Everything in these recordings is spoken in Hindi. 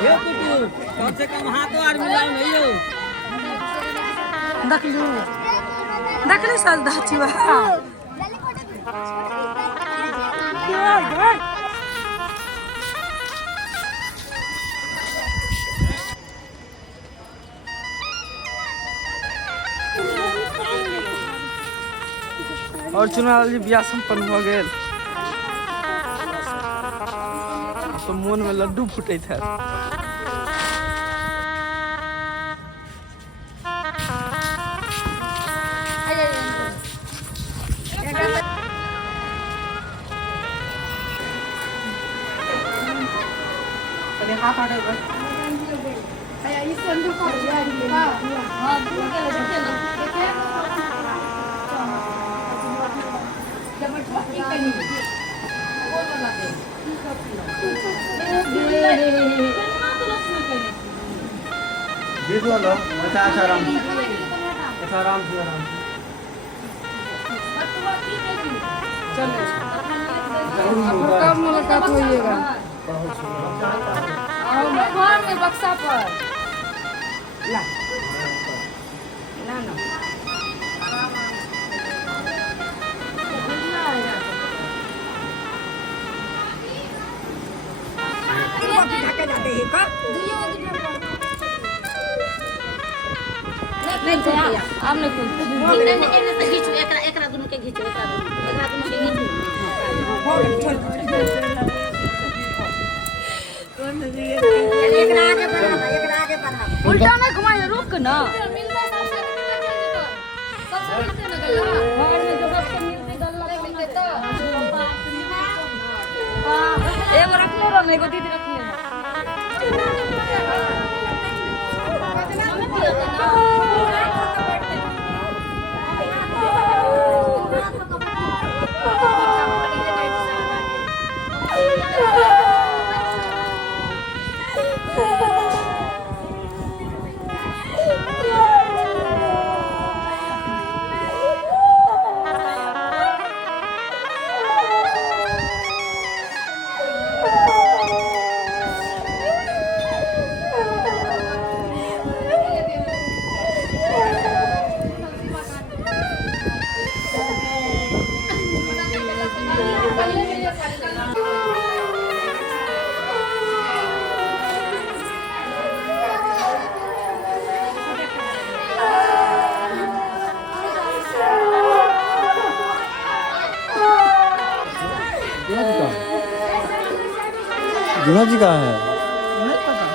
हे कुटू कम से कम हाथों आर मिलाओ नहीं हो दखली साल दाची बा और चुनाव बियाह संपन्न हो गए तो मन में लड्डू फूटे थे आराम से कब मुलाकात होइएगा घर में बक्सा पर ला ना ना आपने घीचो एकरा दुनू के घीचो एकरा दुनू के घीचो उल्टा नहीं घुमाइए रुक ना एगो रखले रहो एगो दीदी रखले गुना जी कहाँ है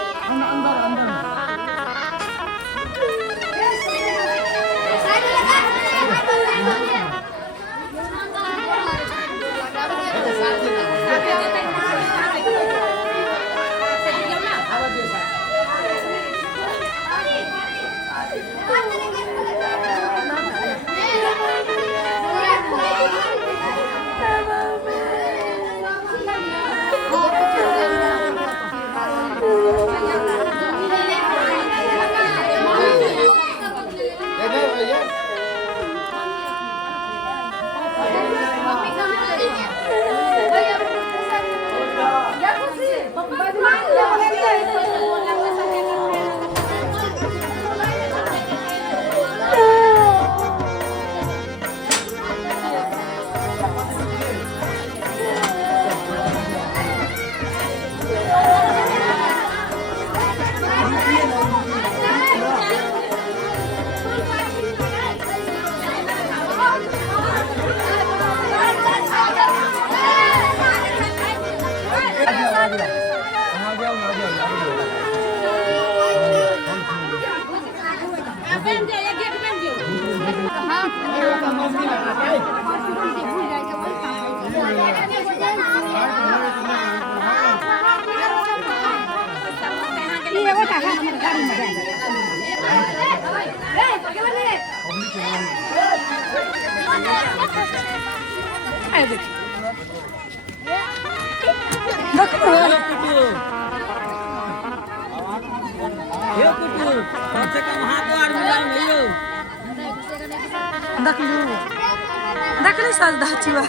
दखली साल दाची बा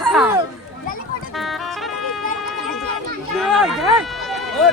ओ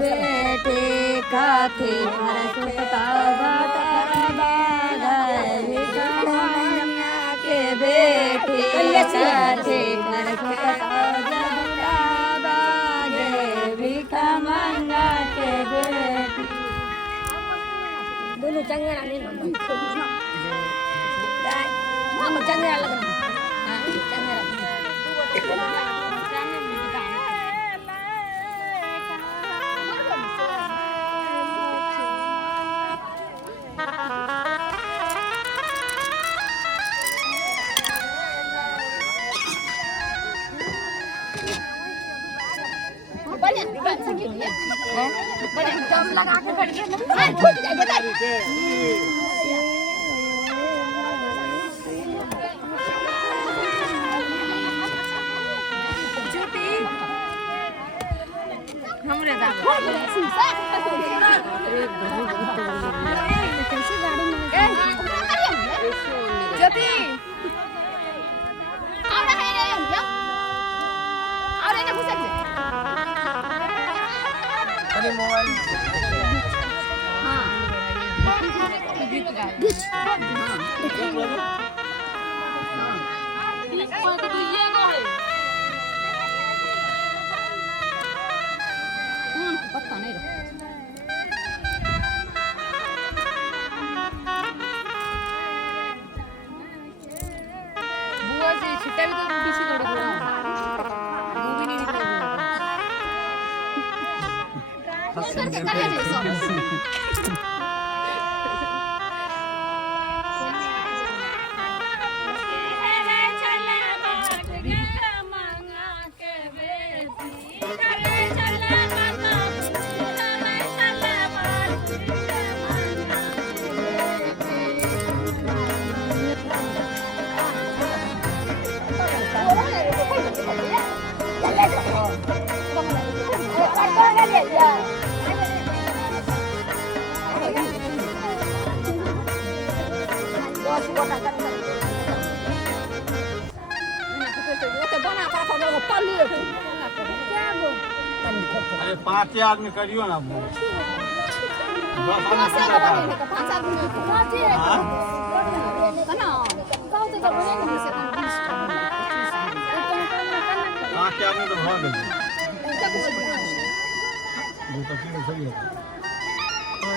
बेटे काथे हरसता के बेटे काथे के बेटी दोनों चंगेरा नहीं हम चंगेरा लगन लगा के बैठ गए हमरे ज्योति अरे मोबाइल पता नहीं बुआ से छिट्टा भी तो पीछे कर दो वो भी नहीं निकल अरे 5 आदमी करियो ना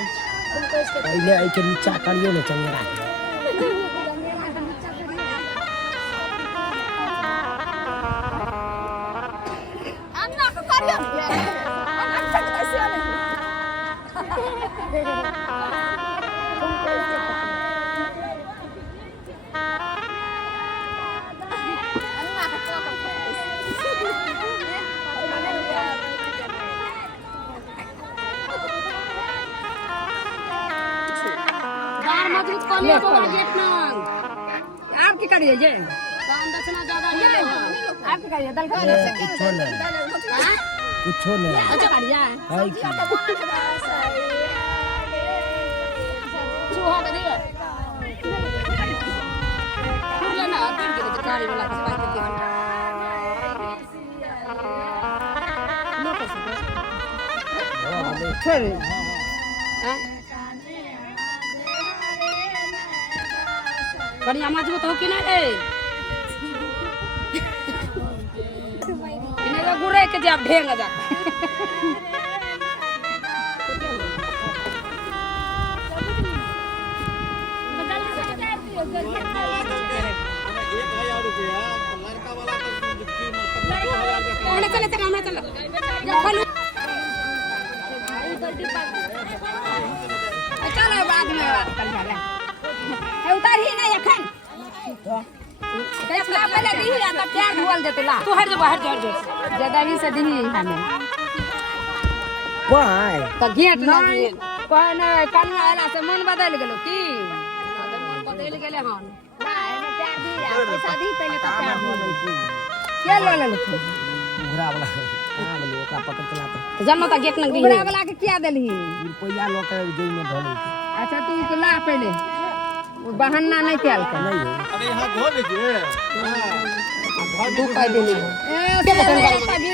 पहले आई के नीचा करियो ना चंगेरा मजबूत कॉलिया बोला गेट ना आप की करिए जे दान दक्षिणा ज्यादा नहीं है आप की करिए दल कुछ नहीं कुछ नहीं अच्छा बढ़िया है हाय की चूहा दे दिया फूल लेना तीन के कारी वाला के पास के नो कर सकते छोड़ हां बढ़िया मजबूत हो कि ना रे इने गुरे के जब ढेंग जा रुपया लड़का वाला का चले चले हमें चलो चलो बाद में बात कर जाला उतार ही नहीं अखन देखला पहले दी या त प्यार धुल जतला तू हट जा ज्यादा भी से दी हमें पाए त गेट नहीं कोन कन्या वाला से मन बदल गेलो की मन बदल गेले हन ना एने प्यार दी या शादी पहले त प्यार हो के ले तू घुरा वाला हां बोले ओकरा पकड़ के लात जन्म त गेट न दी घुरा वाला के क्या देलही रुपया लोग के जेल में धोले अच्छा तू के ला पहले बहाना नहीं कैल के नहीं अरे यहां धो लीजिए तू कह देली ए विध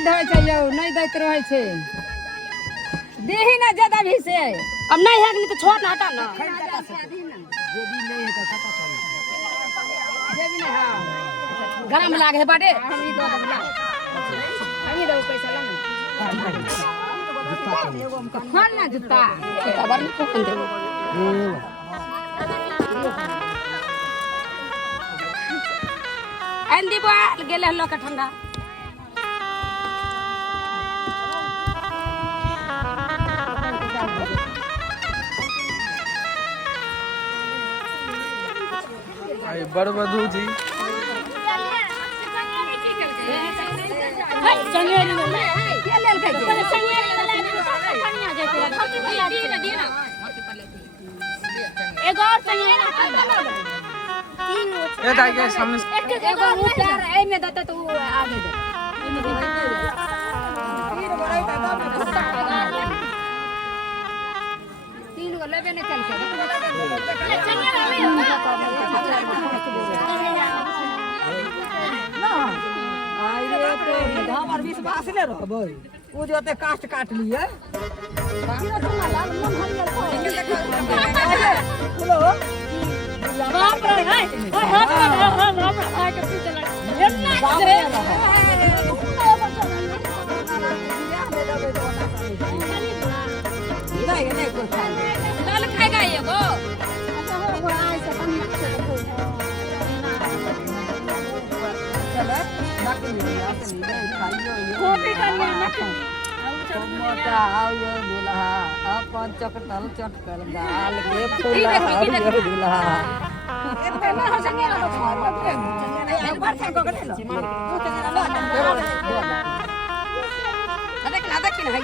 होय छै यौ नहीं दैत रहै छै देही ना ज्यादा भी से अब नहीं है नहीं तो छोड़ ना हटा ना जेबी नहीं है तो खाता छोड़ जेबी नहीं हां गरम लागे बाटे हम ई दो दबला हम ई दो पैसा ला ना एगो हमका खोल ना जूता खबर नहीं कोन दे अंदी बाल गेले लोग के ठंडा आई बड़बधू जी चंगेरी वाला के लेल के चंगेरी वाला कनिया जैसे खौती वाला दी ना एगो और चंगेरी ए दाई के सामने एगो ऊपर ए में दत तू आगे दे तीन गो लेबे ने चल के हमर विश्वास ने रहबै ओ जते कास्ट काट लिए बाप रे हाय हाथ के पीछे लग लाल खाएगा ये वो मोटा आयो दुल्हा अपन चकटल चटकल गाल के फूला हरियर दुल्हा एते ना हो संगे ना तो छोड़ दे एक बार से को कटे लो तू के ना लो देख ना है